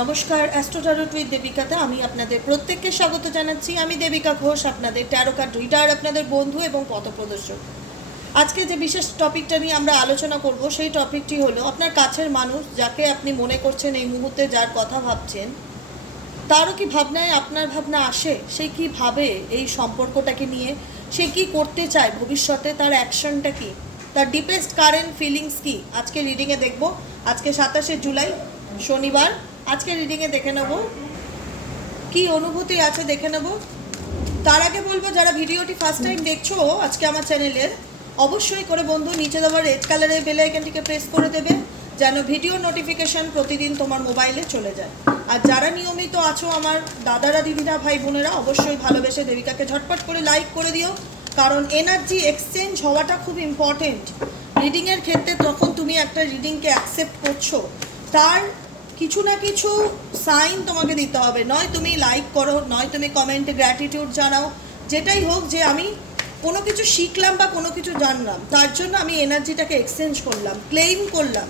নমস্কার অ্যাস্ট্রোটারোট উইথ দেবিকাতে আমি আপনাদের প্রত্যেককে স্বাগত জানাচ্ছি। আমি দেবিকা ঘোষ, আপনাদের ট্যারোকার রিডার আপনাদের বন্ধু এবং পথপ্রদর্শক। আজকে যে বিশেষ টপিকটা নিয়ে আমরা আলোচনা করব, সেই টপিকটি হলো আপনার কাছের মানুষ যাকে আপনি মনে করছেন এই মুহূর্তে যার কথা ভাবছেন, তারও কি ভাবনায় আপনার ভাবনা আসে? সে কি ভাবে এই সম্পর্কটাকে নিয়ে? সে কি করতে চায় ভবিষ্যতে? তার অ্যাকশনটা কি? তার ডিপেস্ট কারেন্ট ফিলিংস কি? আজকে রিডিংয়ে দেখব। আজকে সাতাশে জুলাই, শনিবার আজকে রিডিংয়ে দেখে নেব। কি অনুভূতি আছে দেখে নেব। তার আগে বলব, যারা ভিডিওটি ফার্স্ট টাইম দেখছ, আজকে আমার চ্যানেলের অবশ্যই করে বন্ধু, নিচে দেওয়া রেড কালারের বেল আইকনটিকে প্রেস করে দেবে, যেন ভিডিও নোটিফিকেশন প্রতিদিন তোমার মোবাইলে চলে যায়। আর যারা নিয়মিত আছো আমার দাদারা, দিদিরা, ভাই, বোনেরা, অবশ্যই ভালোবেসে দেবিকাকে ঝটপট করে লাইক করে দিও, কারণ এনার্জি এক্সচেঞ্জ হওয়াটা খুব ইম্পর্টেন্ট রিডিংয়ের ক্ষেত্রে তখন তুমি একটা রিডিংকে অ্যাকসেপ্ট করছ। তার কিছু না কিছু সাইন তোমাকে দিতে হবে। নয় তুমি লাইক করো, নয় তুমি কমেন্টে গ্র্যাটিটিউড জানাও। যেটাই হোক যে আমি কোনো কিছু শিখলাম বা কোনো কিছু জানলাম, তার জন্য আমি এনার্জিটাকে এক্সচেঞ্জ করলাম ক্লেম করলাম।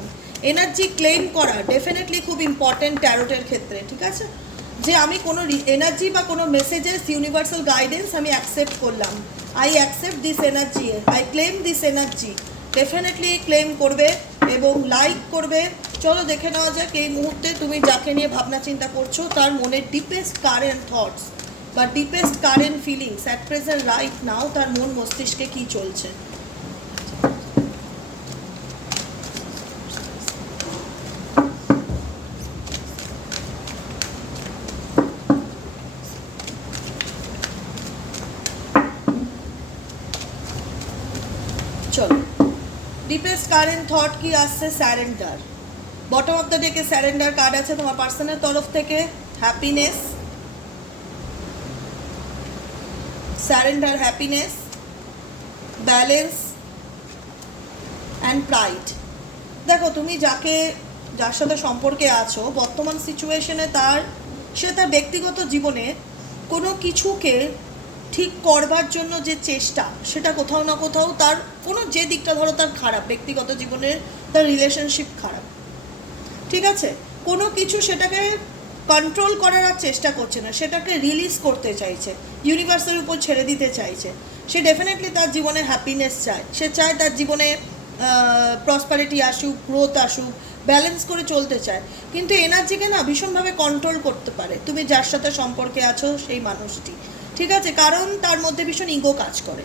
এনার্জি ক্লেম করা ডেফিনেটলি খুব ইম্পর্ট্যান্ট ট্যারোটের ক্ষেত্রে, ঠিক আছে? যে আমি কোনো এনার্জি বা কোনো মেসেজেস ইউনিভার্সাল গাইডেন্স আমি অ্যাকসেপ্ট করলাম। I accept this energy I claim this energy definitely claim করবে। এবং লাইক করবে। চলো দেখে নেওয়া যাক এই মুহূর্তে তুমি যাকে নিয়ে ভাবনা চিন্তা করছ, তার মনে ডিপেস্ট কারেন্ট থটস বা deepest current feelings at present life now তার মন মস্তিষ্কে কি চলছে চলো ডিপেস্ট কারেন্ট থট কি আসছে? Surrender bottom of the deck surrender card আছে তোমার পার্সনের তরফ থেকে। Happiness surrender happiness balance and pride দেখো, তুমি যাকে, যার সাথে সম্পর্কে আছো, বর্তমান সিচুয়েশনে তার, সে তার ব্যক্তিগত জীবনে কোনো কিছুকে ঠিক করবার জন্য যে চেষ্টা, সেটা কোথাও না কোথাও তার কোনো যে দিকটা ধরো তার খারাপ, ব্যক্তিগত জীবনের তার রিলেশনশিপ খারাপ। ঠিক আছে? কোনো কিছু সেটাকে কন্ট্রোল করার আর চেষ্টা করছে না, সেটাকে রিলিজ করতে চাইছে ইউনিভার্সের উপর ছেড়ে দিতে চাইছে। সে ডেফিনেটলি তার জীবনে হ্যাপিনেস চায়, সে চায় তার জীবনে প্রসপারিটি আসুক গ্রোথ আসুক ব্যালেন্স করে চলতে চায়। কিন্তু এনার্জিকে না ভীষণভাবে কন্ট্রোল করতে পারে। তুমি যার সাথে সম্পর্কে আছো, সেই মানুষটি। ঠিক আছে, কারণ তার মধ্যে ভীষণ ইগো কাজ করে।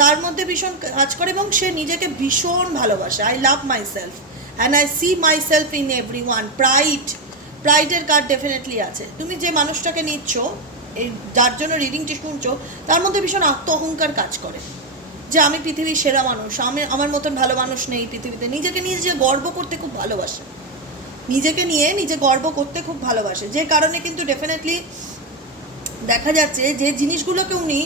তার মধ্যে ভীষণ কাজ করে এবং সে নিজেকে ভীষণ ভালোবাসে। I love myself and I see myself in everyone pride প্রাইডের card definitely আছে। তুমি যে মানুষটাকে নিচ্ছ, এই যার জন্য রিডিংটি শুনছো, তার মধ্যে ভীষণ আত্ম অহংকার কাজ করে। যে আমি পৃথিবীর সেরা মানুষ, আমি, আমার মতন ভালো মানুষ নেই পৃথিবীতে। নিজেকে নিয়ে যে গর্ব করতে খুব ভালোবাসে। নিজেকে নিয়ে নিজে গর্ব করতে খুব ভালোবাসে। যে কারণে কিন্তু ডেফিনেটলি দেখা যাচ্ছে যে জিনিসগুলোকে উনি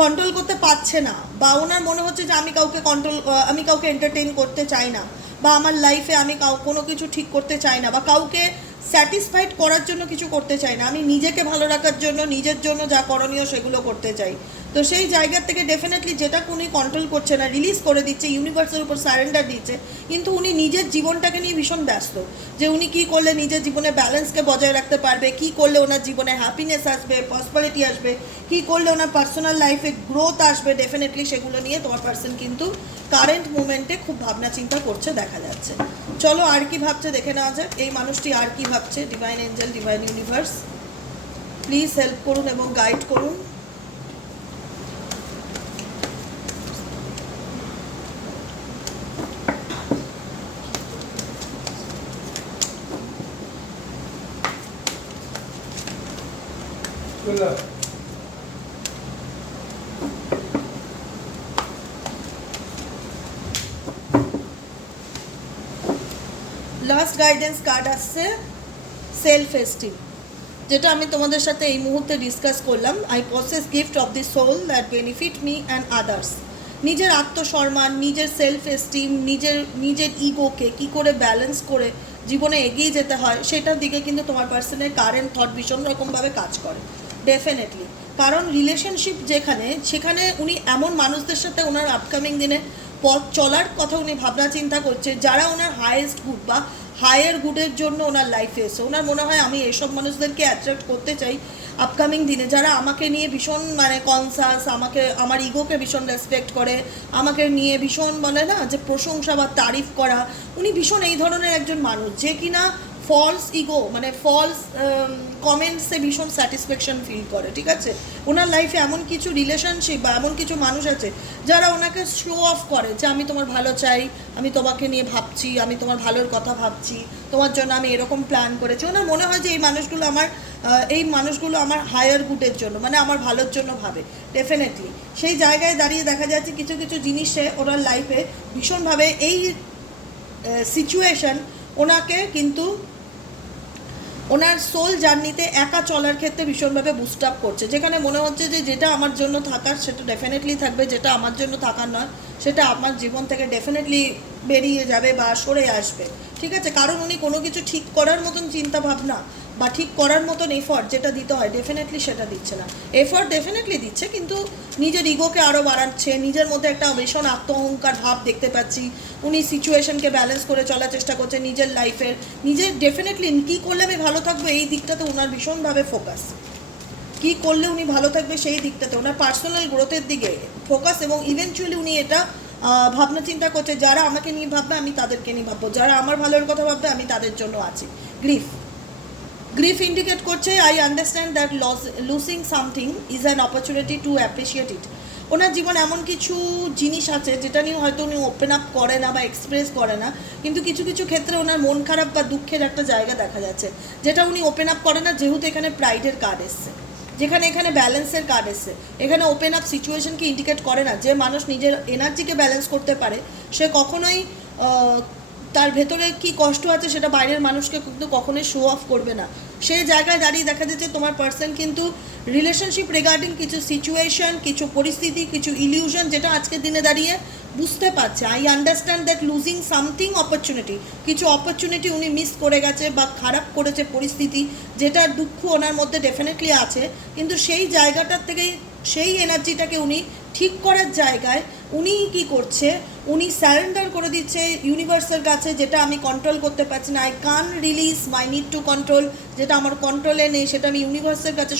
কন্ট্রোল করতে পারছে না বা ওনার মনে হচ্ছে যে আমি কাউকে কন্ট্রোল আমি কাউকে এন্টারটেইন করতে চাই না বা আমার লাইফে আমি কাউ, কোনো কিছু ঠিক করতে চাই না বা কাউকে স্যাটিসফাইড করার জন্য কিছু করতে চাই না। আমি নিজেকে ভালো রাখার জন্য, নিজের জন্য যা করণীয় সেগুলো করতে চাই। তো সেই জায়গার থেকে ডেফিনেটলি যেটা উনি কন্ট্রোল করছে না রিলিজ করে দিচ্ছে ইউনিভার্সের উপর সারেন্ডার দিচ্ছে, কিন্তু উনি নিজের জীবনটাকে নিয়ে ভীষণ ব্যস্ত। যে উনি কী করলে নিজের জীবনে ব্যালেন্সকে বজায় রাখতে পারবে, কী করলে ওনার জীবনে হ্যাপিনেস আসবে প্রসপারিটি আসবে, কী করলে ওনার পার্সোনাল লাইফে গ্রোথ আসবে ডেফিনেটলি সেগুলো নিয়ে তোমার পার্সন কিন্তু কারেন্ট মুমেন্টে খুব ভাবনা চিন্তা করছে, দেখা যাচ্ছে। চলো আর কি ভাবছে দেখে নেওয়া যাক, এই মানুষটি আর কি ভাবছে divine angel divine universe please help করুন এবং গাইড করুন। লাস্ট গাইডেন্স কার্ড আসছে সেলফ এস্টিম যেটা আমি তোমাদের সাথে এই মুহূর্তে ডিসকাস করলাম। I possess gift of the soul that benefit me and others নিজের আত্মসম্মান, নিজের সেলফ এস্টিম নিজের নিজের ইগোকে কি করে ব্যালেন্স করে জীবনে এগিয়ে যেতে হয়, সেটার দিকে কিন্তু তোমার পার্সনের কারেন্ট থট ভীষণ রকমভাবে কাজ করে। ডেফিনেটলি কারণ রিলেশনশিপ যেখানে, সেখানে উনি এমন মানুষদের সাথে ওনার আপকামিং দিনে পথ চলার কথা উনি ভাবনা চিন্তা করছে, যারা ওনার হায়েস্ট গুড বা হায়ার গুডের জন্য ওনার লাইফে এসে, ওনার মনে হয় আমি এইসব মানুষদেরকে অ্যাট্রাক্ট করতে চাই আপকামিং দিনে। যারা আমাকে নিয়ে ভীষণ মানে কনসাস আমাকে, আমার ইগোকে ভীষণ রেসপেক্ট করে, আমাকে নিয়ে ভীষণ বলে না যে প্রশংসা বা তারিফ করা, উনি ভীষণ এই ধরনের একজন মানুষ। যে কিনা ফলস ইগো মানে ফলস কমেন্টসে ভীষণ স্যাটিসফ্যাকশন ফিল করে, ঠিক আছে? ওনার লাইফে এমন কিছু রিলেশনশিপ বা এমন কিছু মানুষ আছে যারা ওনাকে শো অফ করে যে আমি তোমার ভালো চাই, আমি তোমাকে নিয়ে ভাবছি, আমি তোমার ভালোর কথা ভাবছি, তোমার জন্য আমি এরকম প্ল্যান করেছি। ওনার মনে হয় যে এই মানুষগুলো আমার এই মানুষগুলো আমার হায়ার গুডের জন্য মানে আমার ভালোর জন্য ভাবে ডেফিনেটলি সেই জায়গায় দাঁড়িয়ে দেখা যাচ্ছে কিছু কিছু জিনিসে ওনার লাইফে ভীষণভাবে এই সিচুয়েশন ওনাকে কিন্তু ওনার সোল জার্নিতে একা চলার ক্ষেত্রে ভীষণভাবে বুস্ট আপ করছে। যেখানে মনে হচ্ছে যে যেটা আমার জন্য থাকার, সেটা ডেফিনেটলি থাকবে। যেটা আমার জন্য থাকার নয়, সেটা আমার জীবন থেকে ডেফিনেটলি বেরিয়ে যাবে বা সরে আসবে। ঠিক আছে? কারণ উনি কোনো কিছু ঠিক করার মতন চিন্তা ভাবনা বা ঠিক করার মতন এফর্ট যেটা দিতে হয় ডেফিনেটলি সেটা দিচ্ছে না। এফর্ট ডেফিনেটলি দিচ্ছে, কিন্তু নিজের ইগোকে আরও বাড়াচ্ছে, নিজের মধ্যে একটা ভীষণ আত্ম অহংকার ভাব দেখতে পাচ্ছি। উনি সিচুয়েশনকে ব্যালেন্স করে চলার চেষ্টা করছে নিজের লাইফের নিজের ডেফিনেটলি কী করলে আমি ভালো থাকব, এই দিকটাতে ওনার ভীষণভাবে ফোকাস কী করলে উনি ভালো থাকবে সেই দিকটাতে ওনার পার্সোনাল গ্রোথের দিকে ফোকাস এবং ইভেনচুয়ালি উনি এটা ভাবনা চিন্তা করছে, যারা আমাকে নিয়ে ভাববে আমি তাদেরকে নিয়ে ভাববো, যারা আমার ভালোর কথা ভাববে আমি তাদের জন্য আছি। গ্রিফ গ্রিফ ইন্ডিকেট করছে I understand that loss losing something is an opportunity to appreciate it ওনার জীবনে এমন কিছু জিনিস আছে, যেটা নিয়ে হয়তো উনি ওপেন আপ করে না বা এক্সপ্রেস করে না, কিন্তু কিছু কিছু ক্ষেত্রে ওনার মন খারাপ বা দুঃখের একটা জায়গা দেখা যাচ্ছে, যেটা উনি ওপেন আপ করে না, যেহেতু এখানে প্রাইডের কার্ড এসছে। যেখানে এখানে ব্যালেন্সের কার্ড এসছে। এখানে ওপেন আপ সিচুয়েশনকে ইন্ডিকেট করে না, যে মানুষ নিজের এনার্জিকে ব্যালেন্স করতে পারে, সে কখনোই তার ভেতরে কি কষ্ট আছে সেটা বাইরের মানুষকে কিন্তু কখনোই শো অফ করবে না। সেই জায়গায় দাঁড়িয়ে দেখা যাচ্ছে তোমার পার্সন কিন্তু রিলেশনশিপ রিগার্ডিং কিছু সিচুয়েশন কিছু পরিস্থিতি, কিছু ইলিউশন যেটা আজকের দিনে দাঁড়িয়ে বুঝতে পারছে। I understand that losing something opportunity কিছু অপরচুনিটি উনি মিস করে গেছে বা খারাপ করেছে পরিস্থিতি যেটার দুঃখ ওনার মধ্যে ডেফিনেটলি আছে, কিন্তু সেই জায়গাটার থেকেই, সেই এনার্জিটাকে উনি ঠিক করার জায়গায় উনি কি করছে? উনি স্যারেন্ডার করে দিচ্ছে ইউনিভার্সের কাছে, যেটা আমি কন্ট্রোল করতে পারছি না। I can release my need to control যেটা আমার কন্ট্রোলে নেই, সেটা আমি ইউনিভার্সের কাছে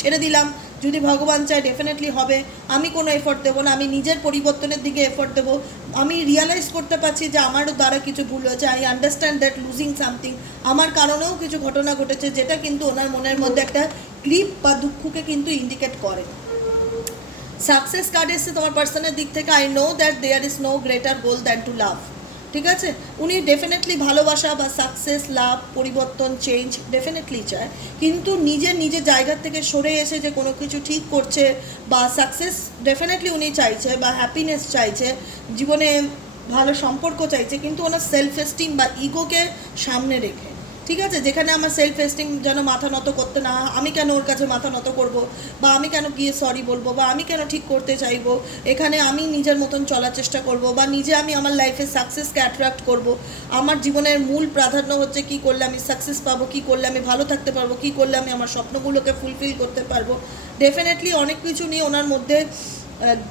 ছেড়ে দিলাম। যদি ভগবান চায় ডেফিনেটলি হবে। আমি কোনো এফোর্ট দেবো না, আমি নিজের পরিবর্তনের দিকে এফোর্ট দেবো। আমি রিয়ালাইজ করতে পারছি যে আমারও দ্বারা কিছু ভুল হয়েছে। I understand that losing something আমার কারণেও কিছু ঘটনা ঘটেছে, যেটা কিন্তু ওনার মনের মধ্যে একটা ক্লিপ বা দুঃখকে কিন্তু ইন্ডিকেট করে। সাকসেস কার্ড এসছে তোমার পার্সনের দিক থেকে I know that there is no greater goal than to love ঠিক আছে? উনি ডেফিনেটলি ভালোবাসা বা সাকসেস লাভ পরিবর্তন চেঞ্জ ডেফিনেটলি চায়। কিন্তু নিজের নিজের জায়গা থেকে সরে এসে যে কোনো কিছু ঠিক করছে বা সাকসেস ডেফিনেটলি উনি চাইছে বা হ্যাপিনেস চাইছে, জীবনে ভালো সম্পর্ক চাইছে, কিন্তু ওনার সেলফ এস্টিম বা ইগোকে সামনে রেখে। ঠিক আছে? যেখানে আমার সেলফ এস্টিম যেন মাথা নত করতে না, আমি কেন ওর কাছে মাথা নত করব? বা আমি কেন গিয়ে সরি বলব? বা আমি কেন ঠিক করতে চাইব? এখানে আমি নিজের মতন চলার চেষ্টা করব বা নিজে আমি আমার লাইফে সাকসেসকে অ্যাট্রাক্ট করব? আমার জীবনের মূল প্রাধান্য হচ্ছে কি করলে আমি সাকসেস পাবো? কি করলে আমি ভালো থাকতে পারব? কি করলে আমি আমার স্বপ্নগুলোকে ফুলফিল করতে পারব? ডেফিনেটলি অনেক কিছু নিয়ে ওনার মধ্যে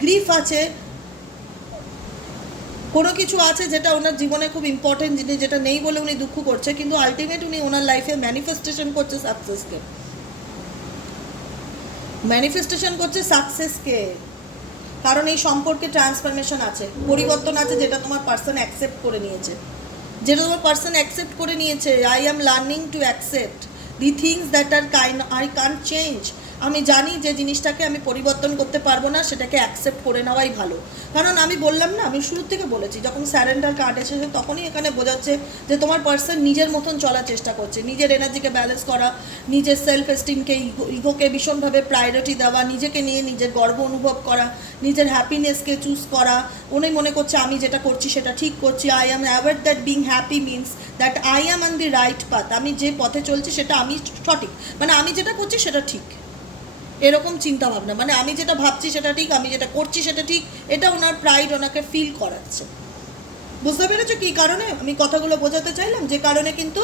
গ্রিফ আছে কোনো কিছু আছে যেটা ওনার জীবনে খুব ইম্পর্টেন্ট জিনিস, যেটা নেই বলে উনি দুঃখ করছে, কিন্তু আলটিমেট উনি ওনার লাইফে ম্যানিফেস্টেশন করছে সাকসেসকে ম্যানিফেস্টেশন করছে সাকসেসকে কারণ এই সম্পর্কে ট্রান্সফরমেশন আছে, পরিবর্তন আছে যেটা তোমার পার্সন অ্যাকসেপ্ট করে নিয়েছে। যেটা তোমার পার্সন অ্যাকসেপ্ট করে নিয়েছে I am learning to accept the things that are kind I can change আমি জানি যে জিনিসটাকে আমি পরিবর্তন করতে পারব না, সেটাকে অ্যাকসেপ্ট করে নেওয়াই ভালো। কারণ আমি বললাম না, আমি শুরু থেকে বলেছি, যখন স্যারেন্ডার কার্ড এসেছে তখনই এখানে বোঝাচ্ছে যে তোমার পার্সন নিজের মতন চলার চেষ্টা করছে। নিজের এনার্জিকে ব্যালেন্স করা, নিজের সেলফ এস্টিমকে ইগোকে ভীষণভাবে প্রায়োরিটি দেওয়া, নিজেকে নিয়ে নিজের গর্ব অনুভব করা, নিজের হ্যাপিনেসকে চুজ করা। উনি মনে করছে, আমি যেটা করছি, সেটা ঠিক করছি। I am aware that being happy means that I am on the right path আমি যে পথে চলছি, সেটা আমি সঠিক। মানে আমি যেটা করছি, সেটা ঠিক। এরকম চিন্তা ভাবনা মানে আমি যেটা ভাবছি সেটা ঠিক, আমি যেটা করছি সেটা ঠিক, এটা ওনার প্রাইড ওনাকে ফিল করাচ্ছে। বুঝতে পেরেছ কী কারণে? আমি কথাগুলো বোঝাতে চাইলাম, যে কারণে কিন্তু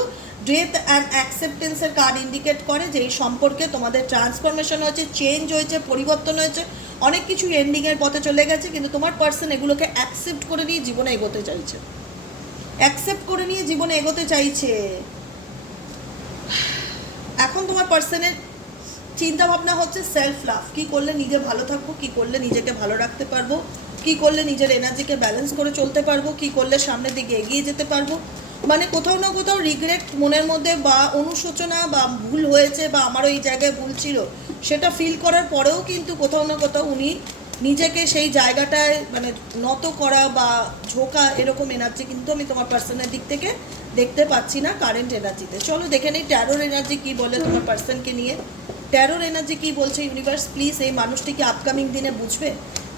ডেথ অ্যান্ড অ্যাকসেপ্টেন্সের কার্ড ইন্ডিকেট করে যে এই সম্পর্কে তোমাদের ট্রান্সফরমেশন হয়েছে চেঞ্জ হয়েছে, পরিবর্তন হয়েছে, অনেক কিছু এন্ডিংয়ের পথে চলে গেছে, কিন্তু তোমার পার্সন এগুলোকে অ্যাকসেপ্ট করে নিয়ে জীবনে এগোতে চাইছে। অ্যাকসেপ্ট করে নিয়ে জীবনে এগোতে চাইছে। এখন তোমার পার্সনের চিন্তা ভাবনা হচ্ছে সেলফ লাভ কি করলে নিজে ভালো থাকব, কি করলে নিজেকে ভালো রাখতে পারব, কি করলে নিজের এনার্জিকে ব্যালেন্স করে চলতে পারব, কি করলে সামনের দিকে এগিয়ে যেতে পারব। মানে কোথাও না কোথাও রিগ্রেট মনের মধ্যে বা অনুশোচনা বা ভুল হয়েছে বা আমারও এই জায়গায় ভুল ছিল, সেটা ফিল করার পরেও কিন্তু কোথাও না কোথাও উনি নিজেকে সেই জায়গাটায় মানে নত করা বা ঝোঁকা এরকম এনার্জি কিন্তু আমি তোমার পার্সনের দিক থেকে দেখতে পাচ্ছি না কারেন্ট এনার্জিতে চলো দেখে নেই ট্যারোর এনার্জি কি বলে তোমার পার্সনকে নিয়ে? ট্যারোর এনার্জি কি বলছে ইউনিভার্স প্লিজ এই মানুষটি কি আপকামিং দিনে বুঝবে?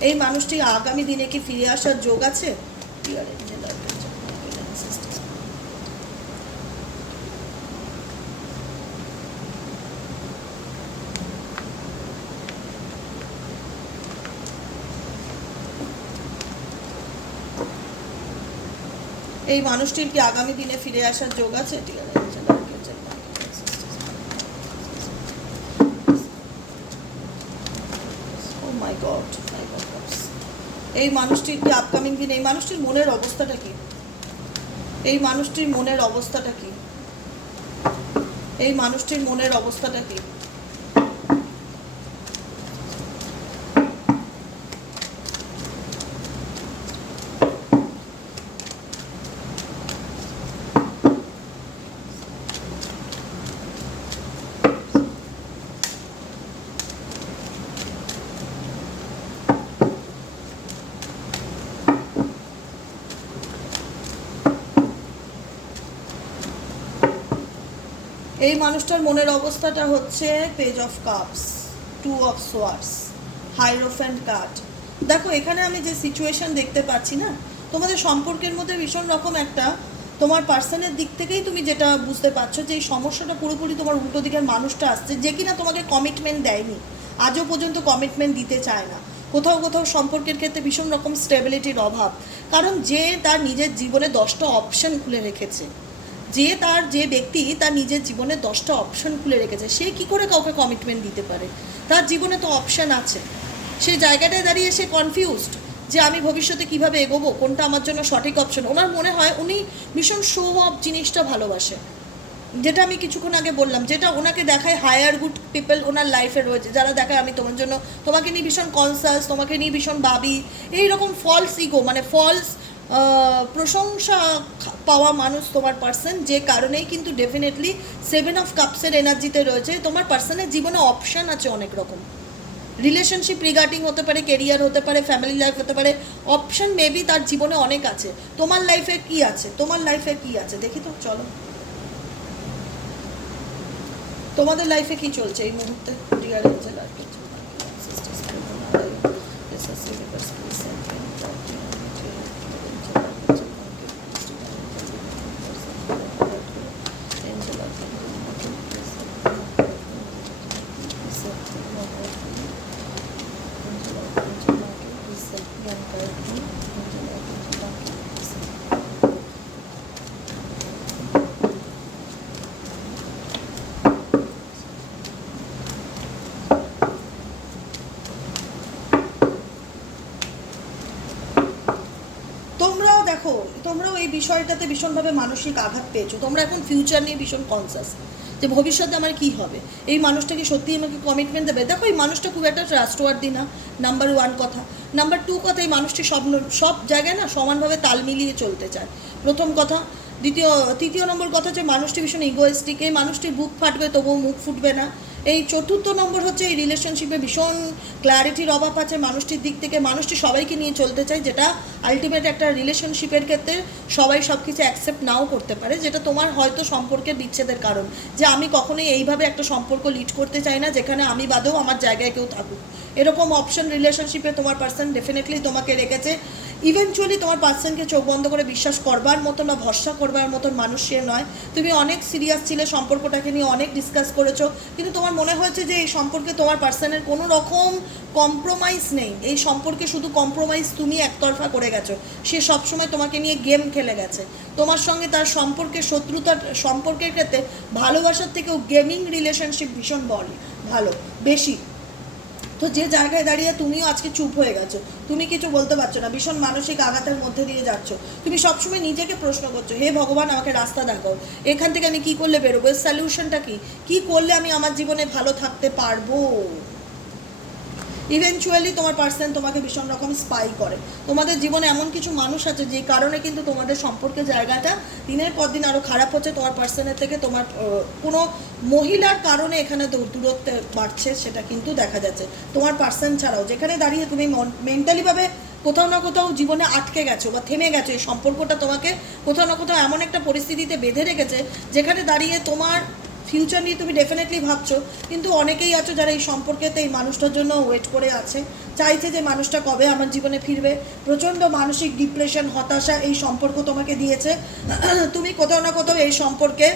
এই মানুষটি আগামী দিনে কি ফিরে আসার যোগ আছে. এই মানুষটির কি আগামী দিনে ফিরে আসার যোগ আছে? ঠিক angel archangel oh my god my god এই মানুষটির কি আপকামিং দিন? এই মানুষটির মনের অবস্থাটা কি? এই মানুষটির মনের অবস্থাটা কি? এই মানুষটির মনের অবস্থাটা কি? এই মানুষটার মনের অবস্থাটা হচ্ছে page of cups two of swords hierophant card দেখো, এখানে আমি যে সিচুয়েশন দেখতে পাচ্ছি না, তোমাদের সম্পর্কের মধ্যে ভীষণ রকম একটা তোমার পার্সনের দিক থেকেই তুমি যেটা বুঝতে পারছ যে এই সমস্যাটা পুরোপুরি তোমার উল্টো দিকের মানুষটা আসছে, যে কিনা তোমাকে কমিটমেন্ট দেয়নি। আজও পর্যন্ত কমিটমেন্ট দিতে চায় না। কোথাও কোথাও সম্পর্কের ক্ষেত্রে ভীষণ রকম স্টেবিলিটির অভাব। কারণ যে তার নিজের জীবনে দশটা অপশন খুলে রেখেছে। যে তার যে ব্যক্তি তার নিজের জীবনে দশটা অপশন খুলে রেখেছে, সে কি করে কাউকে কমিটমেন্ট দিতে পারে? তার জীবনে তো অপশন আছে। সেই জায়গাটায় দাঁড়িয়ে সে কনফিউজড যে আমি ভবিষ্যতে কীভাবে এগোবো, কোনটা আমার জন্য সঠিক অপশন ওনার মনে হয় উনি ভীষণ শো অফ জিনিসটা ভালোবাসে। যেটা আমি কিছুক্ষণ আগে বললাম, যেটা ওনাকে দেখায় হায়ার গুড পিপল ওনার লাইফে রয়েছে। যারা দেখায়, আমি তোমার জন্য তোমাকে নিয়ে ভীষণ কনসাস তোমাকে নিয়ে ভীষণ ভাবি। এইরকম ফলস ইগো মানে ফলস প্রশংসা পাওয়া মানুষ তোমার পার্সন যে কারণেই কিন্তু ডেফিনেটলি সেভেন অফ কাপসের এনার্জিতে রয়েছে। তোমার পার্সনের জীবনে অপশান আছে অনেক রকম। রিলেশনশিপ রিগার্ডিং হতে পারে কেরিয়ার হতে পারে ফ্যামিলি লাইফ হতে পারে অপশন মেবি তার জীবনে অনেক আছে। তোমার লাইফে কি আছে? তোমার লাইফে কি আছে? দেখি তো, চলো। তোমাদের লাইফে কি চলছে এই মুহূর্তে? দেখো, তোমরাও এই বিষয়টাতে ভীষণভাবে মানসিক আঘাত পেয়েছ। তোমরা এখন ফিউচার নিয়ে ভীষণ কনসাস যে ভবিষ্যতে আমার কি হবে? এই মানুষটা কি সত্যি আমাকে কমিটমেন্ট দেবে? দেখো, এই মানুষটা খুব একটা ট্রাস্টওয়ার্দি না নাম্বার ওয়ান কথা। নাম্বার টু কথা, এই মানুষটি সব সব জায়গায় না সমানভাবে তাল মিলিয়ে চলতে চায়। প্রথম কথা। দ্বিতীয়, তৃতীয় নম্বর কথা হচ্ছে, মানুষটি ভীষণ ইগোয়েস্টিক এই মানুষটির বুক ফাটবে, তবুও মুখ ফুটবে না। এই চতুর্থ নম্বর হচ্ছে এই রিলেশনশিপে ভীষণ ক্ল্যারিটির অভাব আছে মানুষটির দিক থেকে। মানুষটি সবাইকে নিয়ে চলতে চায়, যেটা আলটিমেট একটা রিলেশনশিপের ক্ষেত্রে সবাই সব কিছু অ্যাকসেপ্ট নাও করতে পারে, যেটা তোমার হয়তো সম্পর্কের বিচ্ছেদের কারণ। যে আমি কখনোই এইভাবে একটা সম্পর্ক লিড করতে চাই না, যেখানে আমি বাদেও আমার জায়গায় কেউ থাকুক। এরকম অপশন রিলেশনশিপে তোমার পার্সন ডেফিনেটলি তোমাকে রেখেছে। ইভেনচুয়ালি তোমার পার্সনকে চোখ বন্ধ করে বিশ্বাস করবার মতন বা ভরসা করবার মতন মানুষ সে নয়। তুমি অনেক সিরিয়াস ছিলে, সম্পর্কটাকে নিয়ে অনেক ডিসকাস করেছ। কিন্তু তোমার মনে হয়েছে যে এই সম্পর্কে তোমার পার্সনের কোনো রকম কম্প্রোমাইজ নেই। এই সম্পর্কে শুধু কম্প্রোমাইজ তুমি একতরফা করে গেছো। সে সবসময় তোমাকে নিয়ে গেম খেলে গেছে। তোমার সঙ্গে তার সম্পর্কে শত্রুতার সম্পর্কের ক্ষেত্রে ভালোবাসার থেকেও গেমিং রিলেশনশিপ ভীষণ বল ভালো। বেশি। তো যে জায়গায় দাঁড়িয়ে তুমিও আজকে চুপ হয়ে গেছো, তুমি কিছু বলতে পারছ না, ভীষণ মানসিক আঘাতের মধ্যে দিয়ে যাচ্ছ। তুমি সবসময় নিজেকে প্রশ্ন করছ, হে ভগবান, আমাকে রাস্তা দেখাও। এখান থেকে আমি কি করলে বেরোবো? সলিউশনটা কি? কি করলে আমি আমার জীবনে ভালো থাকতে পারব? ইভেনচুয়ালি তোমার পার্সন তোমাকে ভীষণ রকম স্পাই করে। তোমাদের জীবনে এমন কিছু মানুষ আছে যে কারণে কিন্তু তোমাদের সম্পর্কের জায়গাটা দিনের পর দিন আরও খারাপ হচ্ছে, তোমার পার্সনের থেকে তোমার কোনো মহিলার কারণে এখানে দূর- দূরত্ব বাড়ছে সেটা কিন্তু দেখা যাচ্ছে। তোমার পার্সন ছাড়াও যেখানে দাঁড়িয়ে তুমি মেন্টালিভাবে কোথাও না কোথাও জীবনে আটকে গেছো বা থেমে গেছো, এই সম্পর্কটা তোমাকে কোথাও না কোথাও এমন একটা পরিস্থিতিতে বেঁধে রেখেছে যেখানে দাঁড়িয়ে তোমার ফিউচার নিয়ে তুমি ডেফিনেটলি ভাবছ, কিন্তু অনেকেই আছো যারা এই সম্পর্কেতে এই মানুষটার জন্য ওয়েট করে আছে। চাইছে যে মানুষটা কবে আমার জীবনে ফিরবে। প্রচণ্ড মানসিক ডিপ্রেশন হতাশা এই সম্পর্ক তোমাকে দিয়েছে। তুমি কোথাও না কোথাও এই সম্পর্কে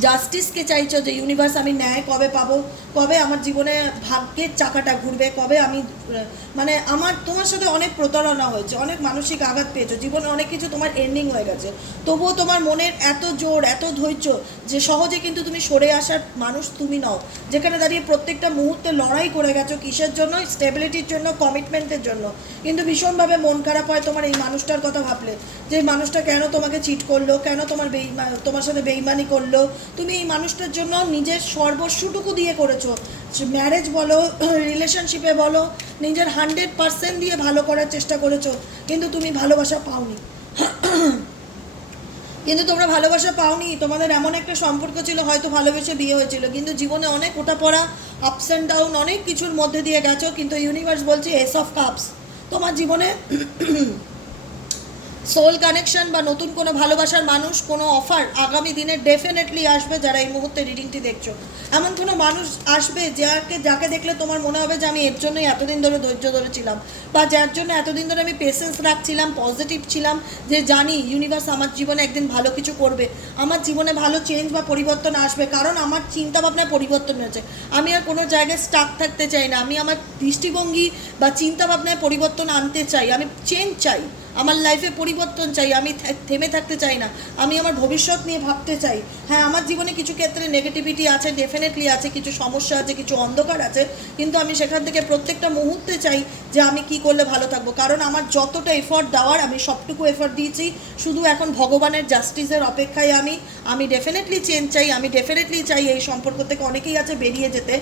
জাস্টিসকে চাইছো যে ইউনিভার্স আমি ন্যায় কবে পাবো? কবে আমার জীবনে ভাগ্যের চাকাটা ঘুরবে? কবে আমি মানে আমার, তোমার সাথে অনেক প্রতারণা হয়েছে, অনেক মানসিক আঘাত পেয়েছ, জীবনে অনেক কিছু তোমার এন্ডিং হয়ে গেছে। তবুও তোমার মনের এত জোর, এত ধৈর্য যে সহজে কিন্তু তুমি সরে আসার মানুষ তুমি নও। যেখানে দাঁড়িয়ে প্রত্যেকটা মুহূর্তে লড়াই করে গেছো কিসের জন্য? স্টেবিলিটির জন্য কমিটমেন্টের জন্য। কিন্তু ভীষণভাবে মন খারাপ হয় তোমার এই মানুষটার কথা ভাবলে। যে মানুষটা কেন তোমাকে চিট করল? কেন তোমার বেইমা তোমার সাথে বেইমানি করল? তুমি এই মানুষটার জন্য নিজের সর্বস্বটুকু দিয়ে করেছ। ম্যারেজ বলো রিলেশনশিপে বলো, নিজের হান্ড্রেড পার্সেন্ট দিয়ে ভালো করার চেষ্টা করেছ, কিন্তু তুমি ভালোবাসা পাওনি। কিন্তু তোমরা ভালোবাসা পাওনি। তোমাদের এমন একটা সম্পর্ক ছিল, হয়তো ভালোবেসে বিয়ে হয়েছিল, কিন্তু জীবনে অনেক ওটা পড়া আপস অ্যান্ড ডাউন অনেক কিছুর মধ্যে দিয়ে গেছো, কিন্তু ইউনিভার্স বলছে এস অফ কাপস তোমার জীবনে সোল কানেকশন বা নতুন কোনো ভালোবাসার মানুষ, কোনো অফার আগামী দিনে ডেফিনেটলি আসবে যারা এই মুহূর্তে রিডিংটি দেখছ। এমন কোনো মানুষ আসবে যাকে যাকে দেখলে তোমার মনে হবে যে আমি এর জন্যই এতদিন ধরে ধৈর্য ধরেছিলাম বা যার জন্য এতদিন ধরে আমি পেশেন্স রাখছিলাম পজিটিভ ছিলাম যে জানি ইউনিভার্স আমার জীবনে একদিন ভালো কিছু করবে। আমার জীবনে ভালো চেঞ্জ বা পরিবর্তন আসবে কারণ আমার চিন্তা ভাবনায় পরিবর্তন হয়েছে। আমি আর কোনো জায়গায় স্টাক থাকতে চাই না। আমি আমার দৃষ্টিভঙ্গি বা চিন্তা ভাবনায় পরিবর্তন আনতে চাই। আমি চেঞ্জ চাই। আমার লাইফে পরিবর্তন চাই, আমি থেমে থাকতে চাই না। আমি আমার ভবিষ্যৎ নিয়ে ভাবতে চাই। হ্যাঁ আমার জীবনে কিছু ক্ষেত্রে নেগেটিভিটি আছে ডেফিনেটলি আছে, কিছু সমস্যা আছে, কিছু অন্ধকার আছে, কিন্তু আমি সেখান থেকে প্রত্যেকটা মুহূর্তে চাই যে আমি কি করলে ভালো থাকব। কারণ আমার যতটা এফর্ট দেওয়ার, আমি সবটুকু এফর্ট দিয়েছি। শুধু এখন ভগবানের জাস্টিসের অপেক্ষায় আমি আমি ডেফিনেটলি চেঞ্জ চাই, আমি ডেফিনেটলি চাই এই সম্পর্ক থেকে অনেকেই আছে বেরিয়ে যেতে।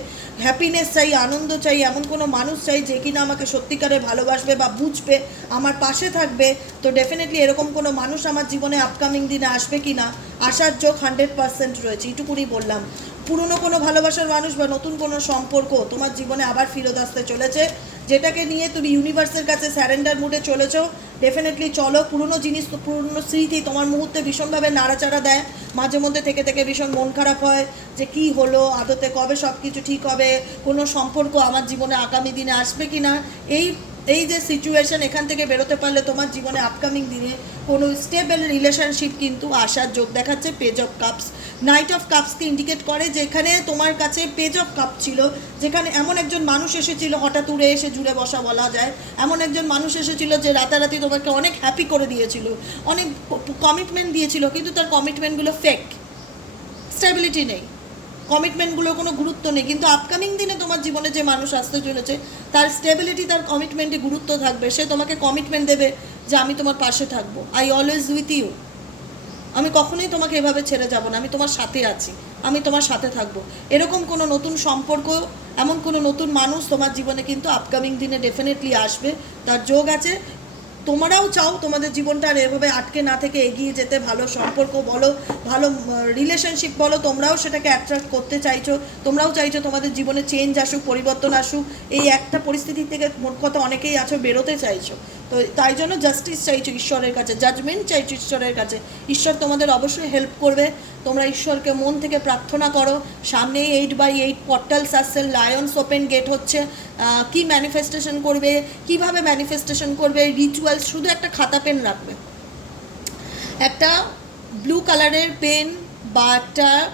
হ্যাপিনেস চাই, আনন্দ চাই, এমন কোনো মানুষ চাই যে কিনা আমাকে সত্যিকারে ভালোবাসবে বা বুঝবে, আমার পাশে থাকবে। তো ডেফিনেটলি এরকম কোনো মানুষ আমার জীবনে আপকামিং দিনে আসবে কি না আসার যোগ হান্ড্রেড পার্সেন্ট রয়েছে এইটুকুনি বললাম। পুরনো কোনো ভালোবাসার মানুষ বা নতুন কোনো সম্পর্ক তোমার জীবনে আবার ফিরত আসতে চলেছে, যেটাকে নিয়ে তুমি ইউনিভার্সের কাছে স্যারেন্ডার মুডে চলেছো। ডেফিনেটলি চলো, পুরনো জিনিস, পুরনো স্মৃতি তোমার মুহূর্তে ভীষণভাবে নাড়াচাড়া দেয়। মাঝে মধ্যে থেকে থেকে ভীষণ মন খারাপ হয় যে কি হলো, আদতে কবে সব কিছু ঠিক হবে, কোনো সম্পর্ক আমার জীবনে আগামী দিনে আসবে কি না এই এই যে সিচুয়েশন এখান থেকে বেরোতে পারলে তোমার জীবনে আপকামিং দিনে কোনো স্টেবল রিলেশনশিপ কিন্তু আসার যোগ দেখাচ্ছে page of cups knight of কাপসকে indicate করে যেখানে তোমার কাছে পেজ অফ কাপ ছিল, যেখানে এমন একজন মানুষ এসেছিল, হঠাৎ উড়ে এসে জুড়ে বসা বলা যায়। এমন একজন মানুষ এসেছিল যে রাতারাতি তোমাকে অনেক হ্যাপি করে দিয়েছিল, অনেক কমিটমেন্ট দিয়েছিল, কিন্তু তার কমিটমেন্টগুলো ফেক স্টেবিলিটি নেই। কমিটমেন্টগুলোর কোনো গুরুত্ব নেই। কিন্তু আপকামিং দিনে তোমার জীবনে যে মানুষ আসতে চলেছে, তার স্টেবিলিটি তার কমিটমেন্টে গুরুত্ব থাকবে। সে তোমাকে কমিটমেন্ট দেবে যে, আমি তোমার পাশে থাকব। আই অলওয়েজ উইথ ইউ আমি কখনোই তোমাকে এভাবে ছেড়ে যাব না। আমি তোমার সাথে আছি। আমি তোমার সাথে থাকব। এরকম কোনো নতুন সম্পর্ক, এমন কোনো নতুন মানুষ তোমার জীবনে কিন্তু আপকামিং দিনে ডেফিনেটলি আসবে। তার যোগ আছে। তোমরাও চাও তোমাদের জীবনটা আর এভাবে আটকে না থেকে এগিয়ে যেতে, ভালো সম্পর্ক বলো, ভালো রিলেশনশিপ বলো, তোমরাও সেটাকে অ্যাট্রাক্ট করতে চাইছো, তোমরাও চাইছো তোমাদের জীবনে চেঞ্জ আসুক, পরিবর্তন আসুক, এই একটা পরিস্থিতি থেকে মোট কথা অনেকেই আছো, বেরোতে চাইছো। তো তাই জন্য জাস্টিস চাইছো ঈশ্বরের কাছে জাজমেন্ট চাইছো ঈশ্বরের কাছে। ঈশ্বর তোমাদের অবশ্যই হেল্প করবে। তোমরা ঈশ্বরকে মন থেকে প্রার্থনা করো। সামনে এইট বাই এইট পর্টালস আসছে লায়ন্স ওপেন গেট হচ্ছে। কি ম্যানিফেস্টেশন করবে, কীভাবে ম্যানিফেস্টেশন করবে রিচুয়াল শুধু একটা খাতা পেন রাখবে। একটা ব্লু কালারের পেন বা একটা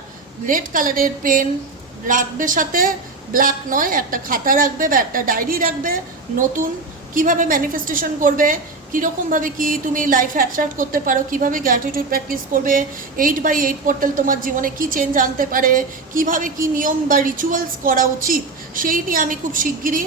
রেড কালারের পেন রাখবে সাথে। ব্ল্যাক নয়, একটা খাতা রাখবে বা একটা ডায়েরি রাখবে। নতুন কীভাবে ম্যানিফেস্টেশন করবে? কীরকমভাবে কি তুমি লাইফে অ্যাট্রাক্ট করতে পারো? কীভাবে গ্র্যাটিটিউড প্র্যাকটিস করবে? এইট বাই এইট পোর্টাল তোমার জীবনে কি চেঞ্জ আনতে পারে? কীভাবে কি নিয়ম বা রিচুয়ালস করা উচিত? সেই নিয়ে আমি খুব শিগগিরই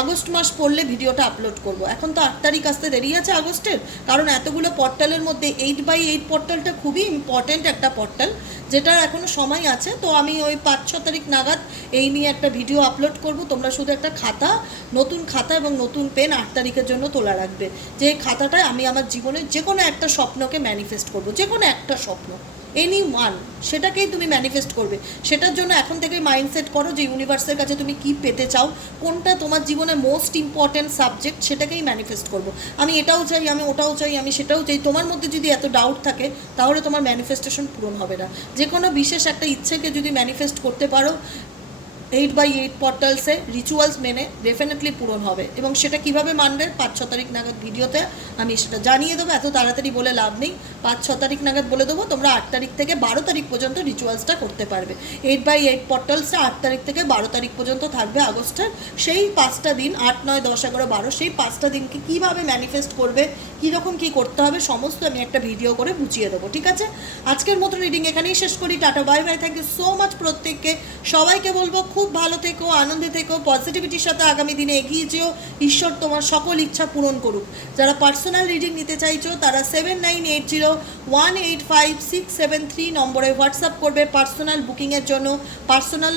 আগস্ট মাস পড়লে ভিডিওটা আপলোড করব। এখন তো আট তারিখ আসতে দেরি আছে আগস্টের, কারণ এতগুলো পোর্টালের মধ্যে এইট বাই এইট পোর্টালটা খুবই ইম্পর্ট্যান্ট একটা পোর্টাল যেটার এখনও সময় আছে। তো আমি ওই পাঁচ, ছ তারিখ নাগাদ এই নিয়ে একটা ভিডিও আপলোড করব। তোমরা শুধু একটা খাতা, নতুন খাতা এবং নতুন পেন আট তারিখের জন্য তোলা রাখবে। যে খাতাটায় আমি আমার জীবনের যে কোনো একটা স্বপ্নকে ম্যানিফেস্ট করব যে কোনো একটা স্বপ্ন। এনি ওয়ান সেটাকেই তুমি ম্যানিফেস্ট করবে। সেটার জন্য এখন থেকেই মাইন্ডসেট করো যে ইউনিভার্সের কাছে তুমি কি পেতে চাও, কোনটা তোমার জীবনে মোস্ট ইম্পর্ট্যান্ট সাবজেক্ট সেটাকেই ম্যানিফেস্ট করব। আমি এটাও চাই, আমি ওটাও চাই, আমি সেটাও চাই। তোমার মধ্যে যদি এত ডাউট থাকে, তাহলে তোমার ম্যানিফেস্টেশন পূরণ হবে না। যে কোনো বিশেষ একটা ইচ্ছেকে যদি ম্যানিফেস্ট করতে পারো এইট বাই এইট পোর্টালসে রিচুয়ালস মেনে ডেফিনেটলি পূরণ হবে। এবং সেটা কীভাবে মানবে? পাঁচ, ছ তারিখ নাগাদ ভিডিওতে আমি সেটা জানিয়ে দেবো। এত তাড়াতাড়ি বলে লাভ নেই। পাঁচ, ছ তারিখ নাগাদ বলে দেবো, তোমরা আট তারিখ থেকে বারো তারিখ পর্যন্ত রিচুয়ালসটা করতে পারবে। এইট বাই এইট পোর্টালসটা আট তারিখ থেকে বারো তারিখ পর্যন্ত থাকবে আগস্টের। সেই পাঁচটা দিন, আট, নয়, দশ, এগারো, বারো, সেই পাঁচটা দিনকে কীভাবে ম্যানিফেস্ট করবে? কীরকম কী করতে হবে? সমস্ত আমি একটা ভিডিও করে বুঝিয়ে দেবো, ঠিক আছে? আজকের মতো রিডিং এখানেই শেষ করি। Tata bye bye thank you so much প্রত্যেককে। সবাইকে বলব খুব ভালো থেকো, আনন্দে থেকো পজিটিভিটির সাথে আগামী দিনে এগিয়ে যেও। ঈশ্বর তোমার সকল ইচ্ছা পূরণ করুক। যারা পার্সোনাল রিডিং নিতে চাইছো, তারা seven nine eight zero one eight five six seven three নম্বরে হোয়াটসঅ্যাপ করবে পার্সোনাল বুকিংয়ের জন্য। পার্সোনাল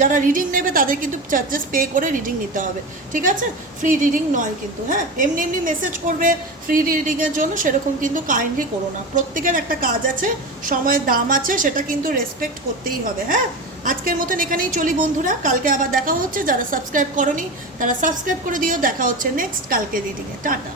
যারা রিডিং নেবে, তাদের কিন্তু চার্জেস পে করে রিডিং নিতে হবে। ঠিক আছে? ফ্রি রিডিং নয় কিন্তু হ্যাঁ? এমনি এমনি মেসেজ করবে ফ্রি রিডিংয়ের জন্য, সেরকম কিন্তু কাইন্ডলি করো না। প্রত্যেকের একটা কাজ আছে, সময়ের দাম আছে, সেটা কিন্তু রেসপেক্ট করতেই হবে হ্যাঁ? আজকের মতন এখানেই চলি বন্ধুরা। কালকে আবার দেখা হচ্ছে। যারা সাবস্ক্রাইব করনি, তারা সাবস্ক্রাইব করে দিও। দেখা হচ্ছে নেক্সট কালকে রিডিংয়ে টাটা।